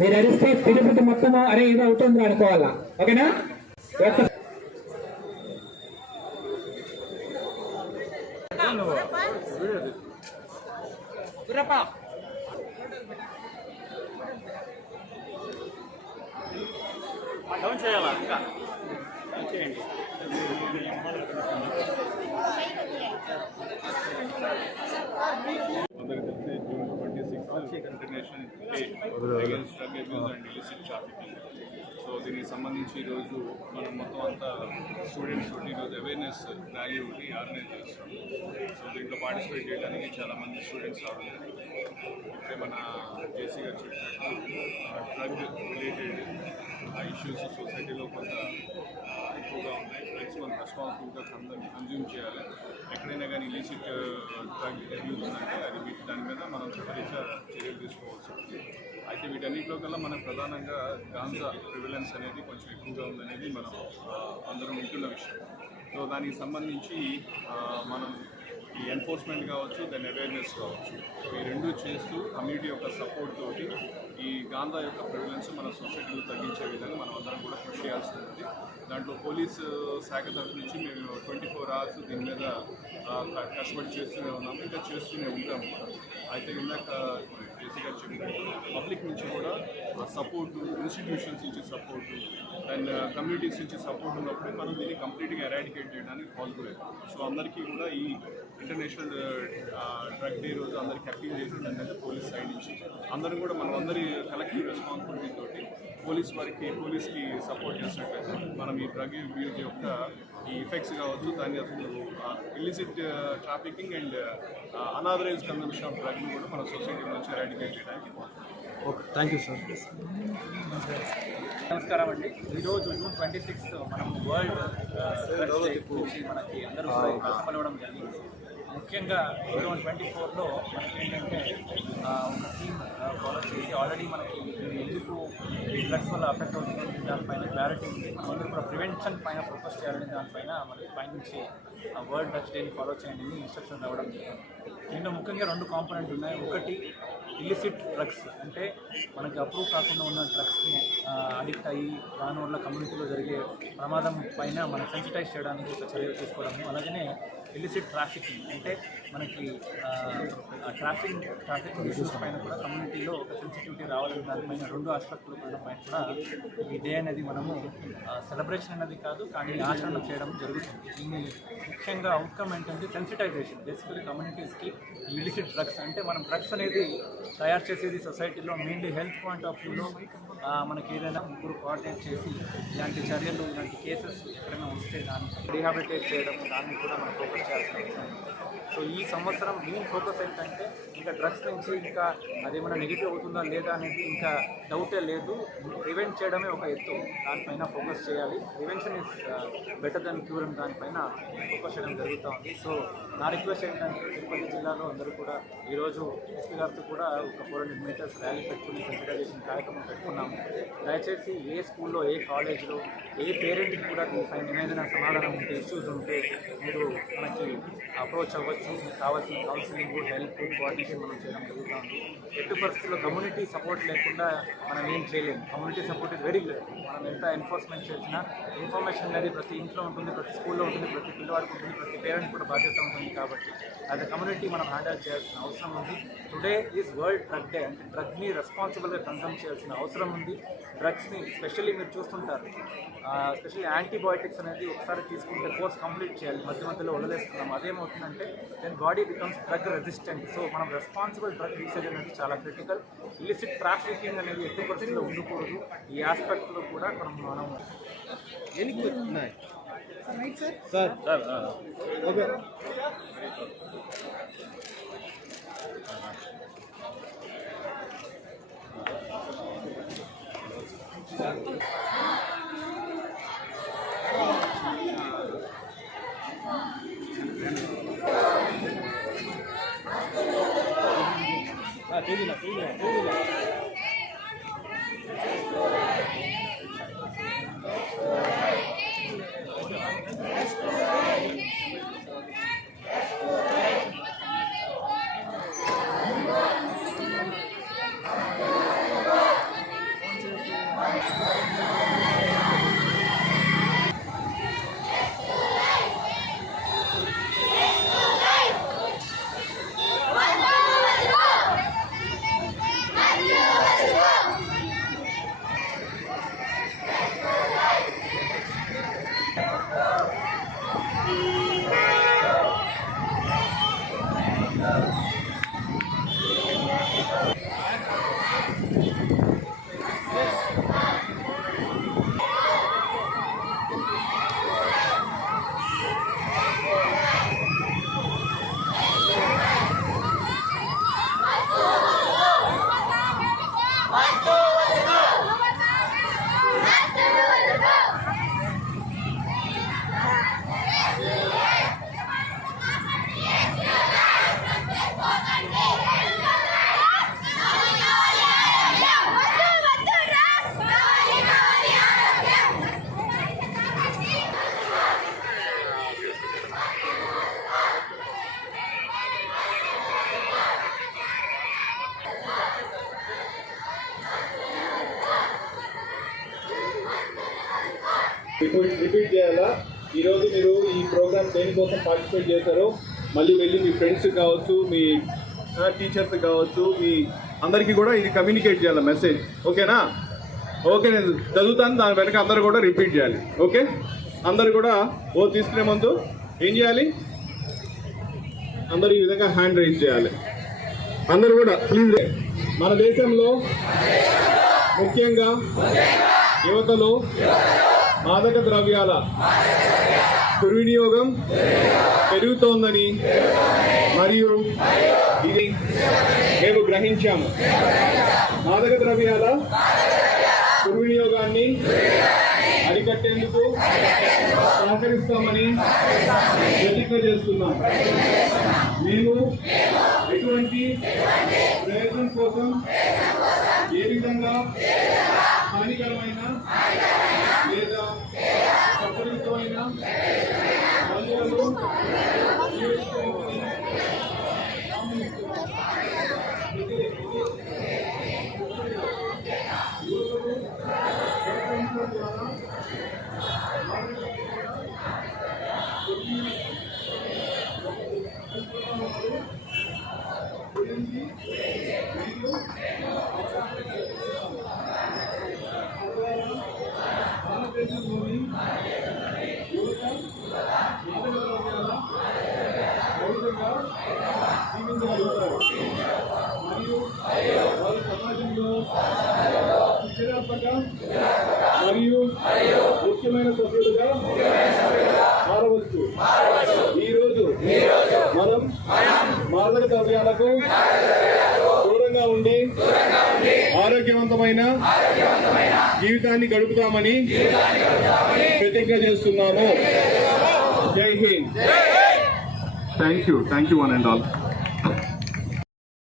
మీరు అరిస్తే తిరుపతి మొత్తము అరే ఏదో అవుతుంది అనుకోవాలా. ఓకేనా? డౌన్ చేయాలా? ఇంకా చేయండి. అందరికీ తెలిసి June 26 international day against drug abuse and illicit trafficking. So దీనికి సంబంధించి ఈరోజు మనం మొత్తం అంతా స్టూడెంట్స్ తోటి ఈరోజు అవేర్నెస్ ర్యాలీ ఒకటి ఆర్గనైజ్ చేస్తాం. సో దీంట్లో పార్టిసిపేట్ చేయడానికి చాలామంది స్టూడెంట్స్ రావడం జరిగింది. ఇప్పుడే మన జేసీ గారు చెప్పినట్టు డ్రగ్ రిలేటెడ్ ఇష్యూస్ సొసైటీలో కొంత ఎక్కువగా ఉన్నాయి. డ్రగ్స్ మనం రెస్పాన్సిబుల్గా కన్జ్యూమ్ చేయాలి. ఎక్కడైనా కానీ ఇలిసిట్ డ్రగ్ అబ్యూస్ ఉందంటే అది దాని మీద మనం చట్టరీత్యా చర్యలు తీసుకోవాల్సి ఉంటుంది. అయితే వీటన్నిటిలో కల్లా మనకు ప్రధానంగా గాంజా ప్రివిలెన్స్ అనేది కొంచెం ఎక్కువగా ఉందనేది మనం అందరం వింటున్న విషయం. సో దానికి సంబంధించి మనం ఈ ఎన్ఫోర్స్మెంట్ కావచ్చు, దాని అవేర్నెస్ కావచ్చు, సో ఈ రెండు చేస్తూ కమ్యూనిటీ యొక్క సపోర్ట్ తోటి ఈ గాంజా యొక్క ప్రివిలెన్స్ మన సొసైటీలో తగ్గించే విధంగా మనం అందరం కూడా కృషి చేయాల్సి ఉంటుంది. దాంట్లో పోలీసు శాఖ తరఫు నుంచి మేము 24 hours దీని మీద కష్టపడి చేస్తూనే ఉన్నాము, ఇంకా చేస్తూనే ఉంటాము. అయితే ఇందాక జేసీ గారు చెప్పినట్టు పబ్లిక్ నుంచి కూడా సపోర్టు, ఇన్స్టిట్యూషన్స్ నుంచి సపోర్టు అండ్ కమ్యూనిటీస్ నుంచి సపోర్ట్ ఉన్నప్పుడే మనం దీన్ని కంప్లీట్గా ఎరాడికేట్ చేయడానికి పాసిబుల్ అవుతుంది. సో అందరికీ కూడా ఈ ఇంటర్నేషనల్ డ్రగ్ డే రోజు అందరికీ అప్పీల్ చేసింది ఏంటంటే పోలీస్ సైడ్ నుంచి అందరూ కూడా మనం అందరి కలెక్టివ్ రెస్పాన్సిబిలిటీ తోటి పోలీస్కి సపోర్ట్ చేసినట్లయితే మనం ఈ డ్రగ్ అబ్యూస్ యొక్క ఈ ఎఫెక్ట్స్ కావచ్చు, దాన్ని అసలు illicit trafficking and unauthorized consumption of డ్రగ్ని కూడా మన సొసైటీ నుంచి ఎరాడికేట్ చేయడానికి. Okay, thank you sir. నమస్కారం అండి. ఈరోజు జూన్ 26 మనం వరల్డ్ డ్రగ్స్ డే గురించి మనకి అందరూ కష్టపడడం జరిగింది. ముఖ్యంగా 2024లో మనకి ఏంటంటే ఒక థీమ్ ఫాలో చేసి ఆల్రెడీ మనకి ఎందుకు ఈ డ్రగ్స్ వల్ల అఫెక్ట్ అవుతుంది దానిపైన క్లారిటీ ఉంది. అందరూ కూడా ప్రివెన్షన్ పైన ఫోకస్ చేయాలని దానిపైన మనకి పైనుంచి వరల్డ్ డ్రగ్స్ డేని ఫాలో చేయండి ఇన్స్ట్రక్షన్ రావడం జరిగింది. దీంట్లో ముఖ్యంగా 2 కాంపోనెంట్ ఉన్నాయి. ఒకటి ఇల్లిసిట్ డ్రగ్స్, అంటే మనకి అప్రూవ్ కాకుండా ఉన్న డ్రగ్స్ని అడిక్ట్ అయ్యి దానివల్ల కమ్యూనిటీలో జరిగే ప్రమాదం పైన మనం సెన్సిటైజ్ చేయడానికి ఒక చర్యలు తీసుకోవడము. అలాగనే ఇల్లిసిట్ ట్రాఫికింగ్, అంటే మనకి ట్రాఫికింగ్ ఇష్యూస్ పైన కూడా కమ్యూనిటీలో ఒక సెన్సిటివిటీ రావాలని దానిపైన 2 ఆస్పెక్టుల పైన కూడా ఈ డే అనేది మనము సెలబ్రేషన్ అనేది కాదు కానీ ఆచరణ చేయడం జరుగుతుంది. దీన్ని ముఖ్యంగా అవుట్కమ్ ఏంటంటే సెన్సిటైజేషన్. బేసికలీ కమ్యూనిటీస్కి ఇల్లిసిట్ డ్రగ్స్ అంటే మనం డ్రగ్స్ అనేది తయారు చేసేది సొసైటీలో మెయిన్లీ హెల్త్ పాయింట్ ఆఫ్ వ్యూలో మనకి ఏదైనా ముగ్గురు కోఆర్డినేట్ చేసి ఇలాంటి చర్యలు, ఇలాంటి కేసెస్ ఎక్కడైనా వస్తే దాన్ని రీహాబిలిటేట్ చేయడం, దాన్ని కూడా మనం ఫోకస్ చేయాల్సిన అవసరం. సో ఈ సంవత్సరం మెయిన్ ఫోకస్ ఏంటంటే ఇంకా డ్రగ్స్ నుంచి ఇంకా అదేమైనా నెగిటివ్ అవుతుందా లేదా అనేది ఇంకా డౌటే లేదు. ప్రివెంట్ చేయడమే ఒక ఎత్తు, దానిపైన ఫోకస్ చేయాలి. Prevention is better than cure అని దానిపైన ఫోకస్ చేయడం జరుగుతూ ఉంది. సో నా రిక్వెస్ట్ ఏంటంటే తిరుపతి జిల్లాలో అందరూ కూడా ఈరోజు ఎస్పీ గారితో కూడా ఒక 400 meters ర్యాలీ పెట్టుకుని సెన్సిటైజేషన్ కార్యక్రమం పెట్టుకున్నాము. దయచేసి ఏ స్కూల్లో, ఏ కాలేజ్లో, ఏ పేరెంట్కి కూడా దీనిపైన ఏదైనా సమాధానం ఉంటే, ఇష్యూస్ ఉంటే మీరు మనకి అప్రోచ్ అవ్వచ్చు. మీకు కావాల్సిన కౌన్సిలింగ్, హెల్ప్, కోఆర్డినేషన్ మనం చేయడం జరుగుతుంది. ఎట్టి పరిస్థితుల్లో కమ్యూనిటీ సపోర్ట్ లేకుండా మనం ఏం చేయలేము. Community support is very good. మనం ఎంత ఎన్ఫోర్స్మెంట్ చేసినా ఇన్ఫర్మేషన్ అనేది ప్రతి ఇంట్లో ఉంటుంది, ప్రతి స్కూల్లో ఉంటుంది, ప్రతి పిల్లవాడికి ఉంటుంది, ప్రతి పేరెంట్ కూడా బాధ్యత ఉంటుంది. కాబట్టి యాజ్ అ కమ్యూనిటీ మనం హ్యాండిల్ చేయాల్సిన అవసరం ఉంది. Today is world drug day, అంటే డ్రగ్ని రెస్పాన్సిబుల్గా కన్సమ్ చేయాల్సిన అవసరం ఉంది. డ్రగ్స్ని స్పెషల్లీ మీరు చూస్తుంటారు, స్పెషల్లీ యాంటీబయోటిక్స్ అనేది ఒకసారి తీసుకుంటే కోర్స్ కంప్లీట్ చేయాలి, మధ్యలో వదిలేస్తున్నాం. అదేమవుతుందంటే then body becomes drug resistant. So మనం రెస్పాన్సిబుల్ డ్రగ్ యూసేజ్ అనేది చాలా క్రిటికల్. ఇలిసిట్ ట్రాఫికింగ్ అనేది ఎట్టి పరిస్థితుల్లో ఉండకూడదు. ఈ ఆస్పెక్ట్లో కూడా మనం సార్ ఓకే. రిపీట్ చేయాలా? ఈరోజు మీరు ఈ ప్రోగ్రామ్ దేనికోసం పార్టిసిపేట్ చేశారో మళ్ళీ వెళ్ళి మీ ఫ్రెండ్స్ కావచ్చు, మీ టీచర్స్ కావచ్చు, మీ అందరికీ కూడా ఇది కమ్యూనికేట్ చేయాలి మెసేజ్. ఓకేనా? ఓకే, నేను చదువుతాను, దాని వెనక అందరూ కూడా రిపీట్ చేయాలి. ఓకే, అందరు కూడా తీసుకునే ముందు ఏం చేయాలి? అందరు ఈ విధంగా హ్యాండ్ రైజ్ చేయాలి. అందరూ కూడా ప్లీజ్. మన దేశంలో ముఖ్యంగా యువతలో మాదక ద్రవ్యాల దుర్వినియోగం పెరుగుతోందని మరియు ఇది మేము గ్రహించాము. మాదక ద్రవ్యాల దుర్వినియోగాన్ని అరికట్టేందుకు సహకరిస్తామని ప్రతిజ్ఞ చేస్తున్నాం. మేము ఎటువంటి ప్రయత్నం కోసం ఏ విధంగా హానికరమైన లేదా చట్టవిరుద్ధమైన మందులను భారతదేశంలోని యువత మాదక ద్రవ్యాల రహితంగా జీవించగలుగుతారు మరియు వారి సమాజంలో సృజనాత్మక మరియు ముఖ్యమైన సభ్యులుగా మారవచ్చు. ఈరోజు మనం మాదక ద్రవ్యాలకు దూరంగా ఉండి ఆరోగ్యవంతమైన జీవితాన్ని గడుపుతామని ప్రతిజ్ఞ చేస్తున్నాము. జై Hind. Thank you one and all.